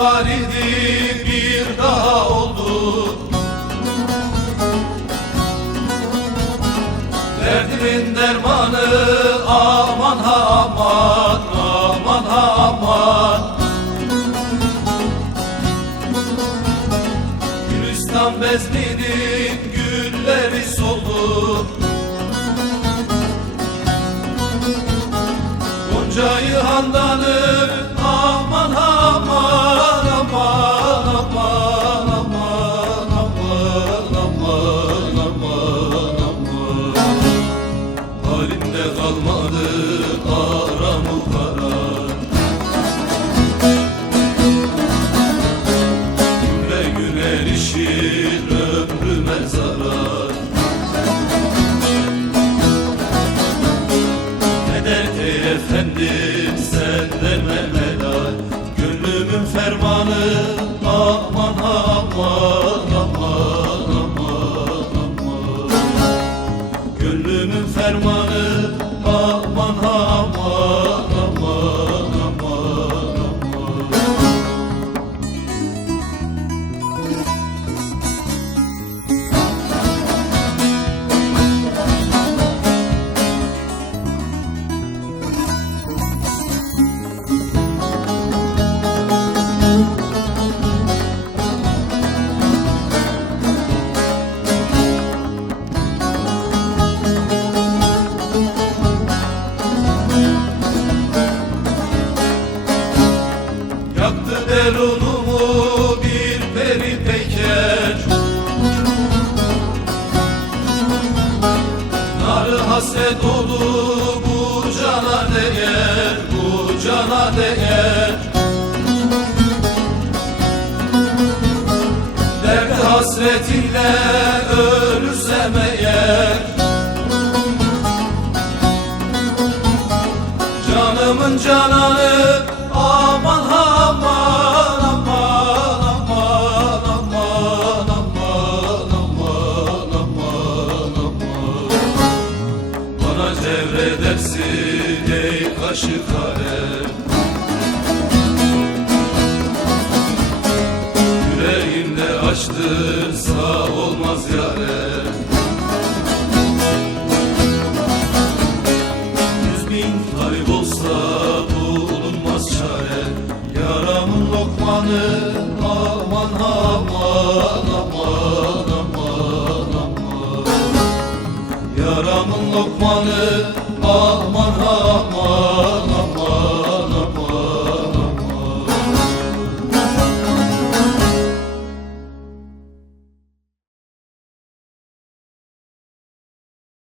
var idi bir daha oldu. Derdimin dermanı aman ha aman, aman ha aman. Gülistan bezminin gülleri soldu. Goncayı handanı aman ha aman, aman aman aman aman aman aman aman. Halimde kalmadı aramı karar. Güle gün erişir ömrüme zarar. Efendim senden memelal, gönlümün fermanı aman aman aman aman aman. Gönlümün fermanı aman aman aman aman aman. Yaktı derunumu bir peri peker. Narı hasret dolu bu cana değer, bu cana değer. Derdi hasretiyle ölürsem eğer, canımın cananı aman ha aman aman aman aman aman aman aman aman. Bana cevredersin ey kaşı kalem. Yüreğimde açtın sağ olmaz yâre. 100.000 talip olsa bulunmaz çare. Yaramın lokmanı aman aman aman aman aman. Yaramın lokmanı aman